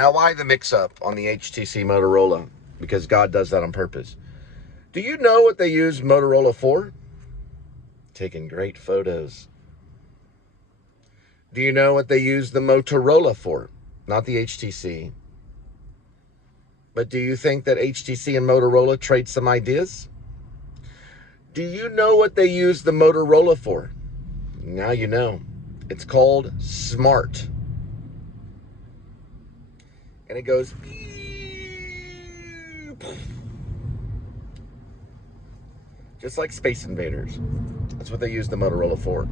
Now, why the mix-up on the HTC Motorola? Because God does that on purpose. Do you know what they use Motorola for? Taking great photos. Do you know what they use the Motorola for? Not the HTC. But do you think that HTC and Motorola trade some ideas? Do you know what they use the Motorola for? Now you know. It's called Smart. And it goes... just like Space Invaders. That's what they used the Motorola for.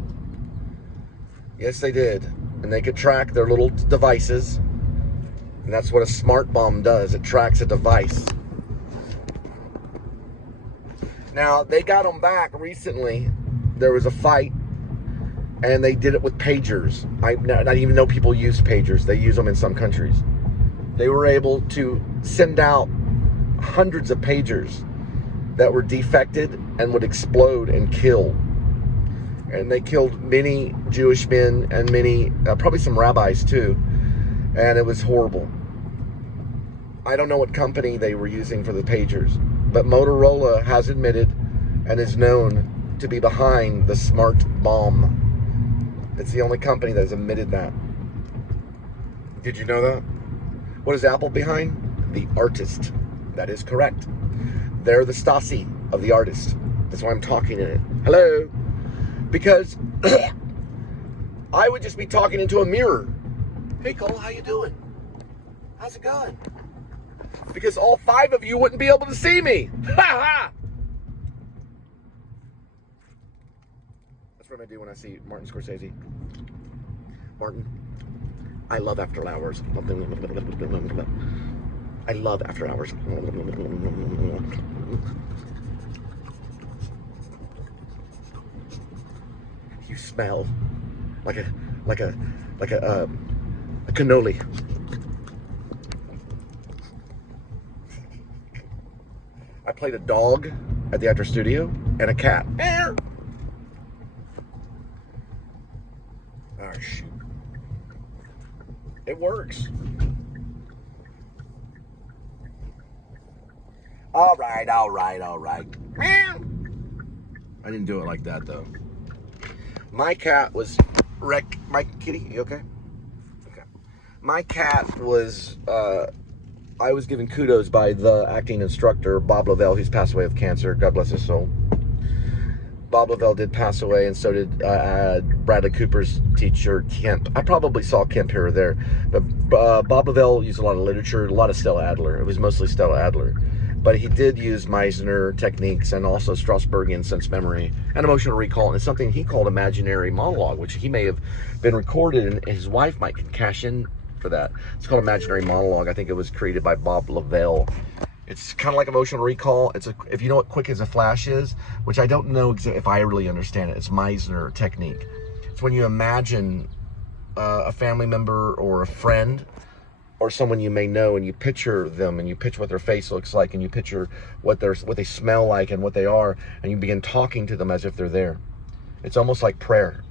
Yes, they did. And they could track their little devices. And that's what a smart bomb does. It tracks a device. Now, they got them back recently. There was a fight. And they did it with pagers. I not even know people use pagers. They use them in some countries. They were able to send out hundreds of pagers that were defected and would explode and kill. And they killed many Jewish men and many, probably some rabbis too. And it was horrible. I don't know what company they were using for the pagers, but Motorola has admitted and is known to be behind the smart bomb. It's the only company that has admitted that. Did you know that? What is Apple behind? The artist. That is correct. They're the Stasi of the artist. That's why I'm talking in it. Hello? Because I would just be talking into a mirror. Hey, Cole, how you doing? How's it going? Because all 5 of you wouldn't be able to see me. Ha ha! That's what I do when I see Martin Scorsese. Martin, I love After Hours. I love After Hours. You smell like a cannoli. I played a dog at the actor studio and a cat. Oh shoot! It works. All right. I didn't do it like that though. My cat was my kitty, you okay? Okay. My cat was, I was given kudos by the acting instructor, Bob Lavelle, who's passed away of cancer. God bless his soul. Bob Lavelle did pass away, and so did Bradley Cooper's teacher, Kemp. I probably saw Kemp here or there. But Bob Lavelle used a lot of literature, a lot of Stella Adler. It was mostly Stella Adler. But he did use Meisner techniques and also Strasbergian sense memory and emotional recall. And it's something he called imaginary monologue, which he may have been recorded, and his wife might cash in for that. It's called imaginary monologue. I think it was created by Bob Lavelle. It's kind of like emotional recall. It's if you know what quick as a flash is, which I don't know if I really understand it. It's Meisner technique. It's when you imagine a family member or a friend or someone you may know, and you picture them, and you picture what their face looks like, and you picture what they smell like and what they are, and you begin talking to them as if they're there. It's almost like prayer.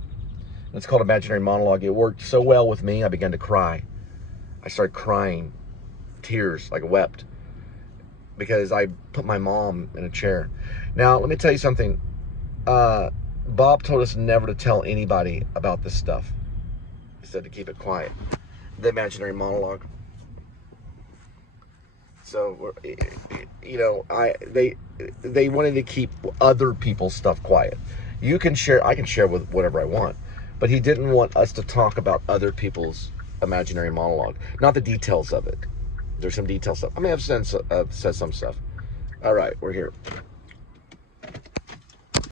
It's called imaginary monologue. It worked so well with me, I began to cry. I started crying, tears, like wept, because I put my mom in a chair. Now, let me tell you something. Bob told us never to tell anybody about this stuff. He said to keep it quiet. The imaginary monologue. So, you know, they wanted to keep other people's stuff quiet. You can share, I can share with whatever I want, but he didn't want us to talk about other people's imaginary monologue, not the details of it. There's some details stuff. I may have said some stuff. All right, we're here.